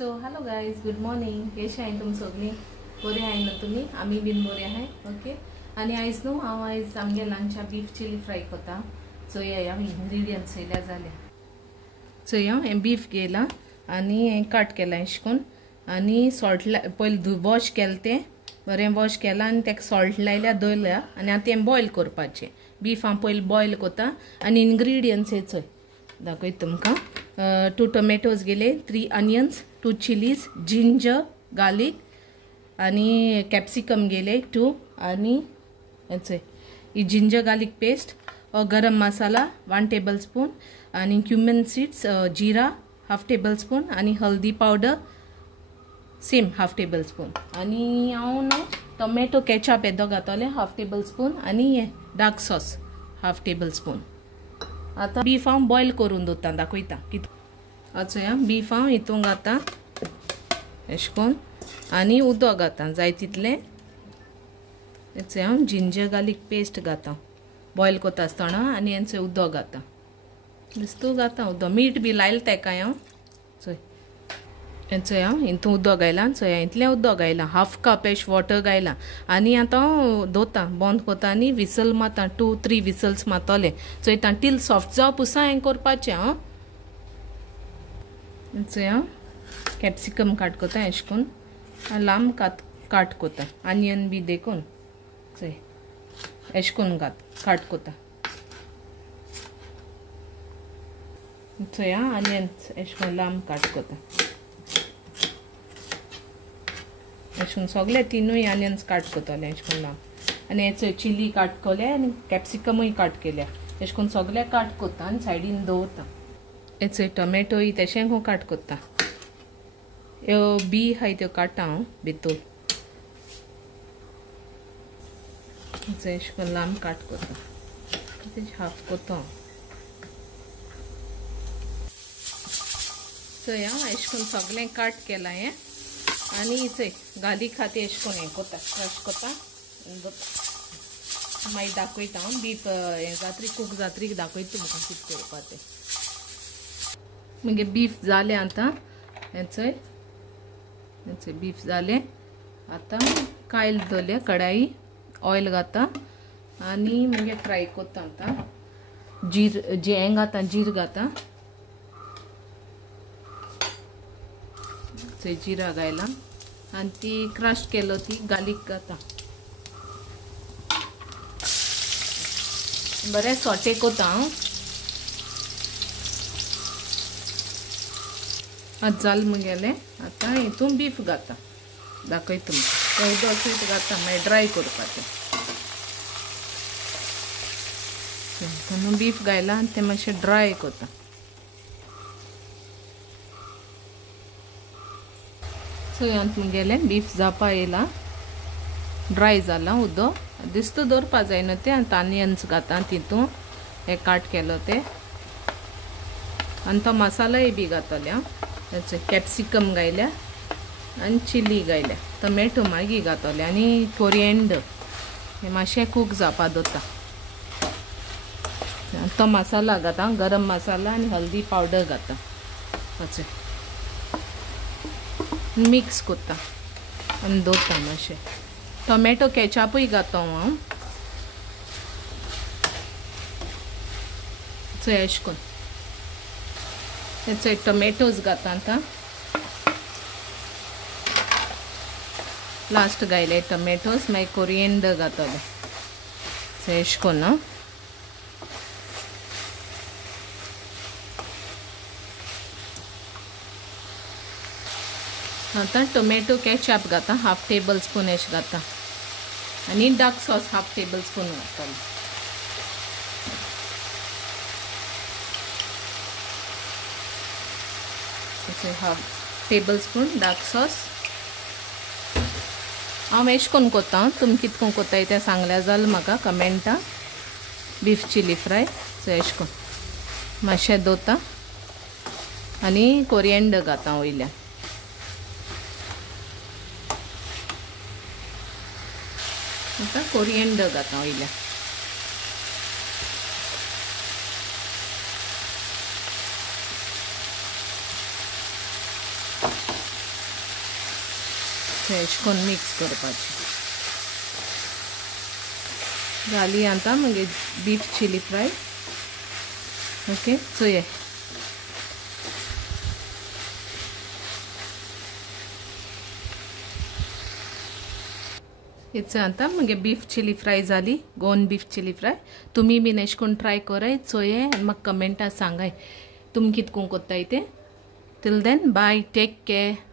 So hello guys, good morning. कशें हाय तुम सगळीं? बरे हाय न्हू तुमी? आमी बीन बरे हाय. ओके. आनी आयज न्हू हांव आमगे लंचा बीफ चिली फ्राय करता. चोया हांव इंग्रेडियंट्स येयल्या जाल्या. चोया हें बीफ घेयलां आनी हें कट केलां अशें करून आनी सॉल्ट पयलीं वॉश केलें तें बरें वॉश केलां आनी तेका सॉल्ट लायल्या दवरल्या आनी आतां तें बॉयल करपाचें. बीफ हांव पयलीं बॉयल करता आनी इंग्रेडियंट्स हे चोय दाखयता तुमकां. 2 टोमॅटोज गेले, 3 अनियन्स, 2 चिलीज, जिंजर गार्लिक आनी कॅप्सिकम गेले 2 आनी हेचो ही जिंजर गार्लिक पेस्ट, गरम मसाला 1 टेबल स्पून आनी क्युमिन सीड्स, जीरा 1/2 टेबल स्पून आनी हल्दी पावडर सेम 1/2 टेबल स्पून आनी हांव न्हू टोमॅटो केचप येदो घातले 1/2 टेबल स्पून आनी हे डार्क सॉस 1/2 टेबल स्पून. आता बीफ हांव बॉयल करून दवरता दाखयता चोया. बीफ हांव हितून घालता अशें करून आनी उदक घालता जाय तितलें. हेचें हांव जिंजर गार्लिक पेस्ट घालता बॉयल करता आसतना आनी हेचें उदक घालता. दिसतो घालता उदक, मीठ बी लायलें तेका हांव. चोय हेचें हांव हितून उदक घायलां. चोया इतलें उदक घायलां, 1/2 कप एशें वॉटर घायलां आनी आतां हांव दवरता बंद करता आनी विसल मारता. 2-3 विसल्स मारतले. चोयता टील सॉफ्ट जावप पुसा हें करपाचें. चोय हांव कॅप्सिकम काट करता अशें करून लांब काट करता. आनियन बी देखून चोय अशें करून काट करता. चोय आनियन अशें करून लांब काट करता. अशें सगळे तिनूय आनियन्स काट करतले अशें करून लांब आनी हेचो चिली काट केले आनी कॅप्सिकमूय काट केल्या अशें करून सगळे काट करता आनी सायडीन दवरता. हेचो टोमॅटोय तशें हांव काट करता. ह्यो बी हाय त्यो काडटा हांव भितर. अशें करून लांब काट करता. तेजे हाफ करता हांव. चोय हांव अशें करून सगळें काट केलां हें आनी चोय गार्लिक खाती अशें करून हें करता, क्रश करता मागीर दाखयता हांव. बीफ हें जातरी कूक जातरी दाखयता तुमकां कितें करपा तें. मगे बीफ जालें आतां. हेचोय बीफ जालें आतां कायल दवरल्या कढाई, ऑयल घालता आनी मगे फ्राय करता. आतां हें घालता, जीर घालता. जिरा घायला आनी ती क्रश केलो ती गार्लिक घालता. बरें सॉटे करता हांव. आतां जालें मुगेलें. आतां हितून बीफ घालता दाखयता तुमकां. तें उदक स्वीट घालता मागीर ड्राय करपाचें. हितून बीफ घायला आनी तें मातशें ड्राय करता. चोय मुगेलें बीफ जावपा येयलां, ड्राय जालां उदक. दिसतो दवरपा जाय न्हू तें. आतां आनियन्स घालता तितून हें काट केलो तें आनी तो मसालोय बी घातले हांव. हेचो कॅप्सिकम घायल्या आनी चिली घायल्या, टोमॅटो मागीर घातले आनी कोरिएंडर हें मातशें कूक जावपा दवरता. तो मसाला घालता, गरम मसाला आनी हल्दी पावडर घालता. अच्छा मिक्स करता आनी दवरता मातशें. टोमॅटो केचपूय घालता हांव. चोय अशें करून हेचो टोमॅटोज घालता आतां. लास्ट घायले टोमॅटोज मागीर कोरिएंडर घातले. चोय अशें करून आतां टोमॅटो केचप घालता 1/2 टेबल स्पून अशें घालता आनी डार्क सॉस 1/2 टेबल स्पून घालतलें. 1/2 टेबल स्पून डार्क सॉस. हांव अशें करून करता. तुमी कितें करून करताय तें सांगल्यार जालें म्हाका कमेंटा. बीफ चिली फ्राय सो अशें करून मातशें दवरता आनी कोरिएंडर घालता वयल्यान. आतां कोरिएंडर घालता वयल्यान. मातशें अशें करून मिक्स करपाचें जाली आतां मागीर beef chilli fry okay so ये इट्स आतां मागीर बीफ चिली फ्राय जाली गोवन बीफ चिली फ्राय तुमी बीन अशें करून ट्राय कराय चोये आनी म्हाका कमेंटां सांगाय तुमी कितको कोत्ताय तें till then bye take care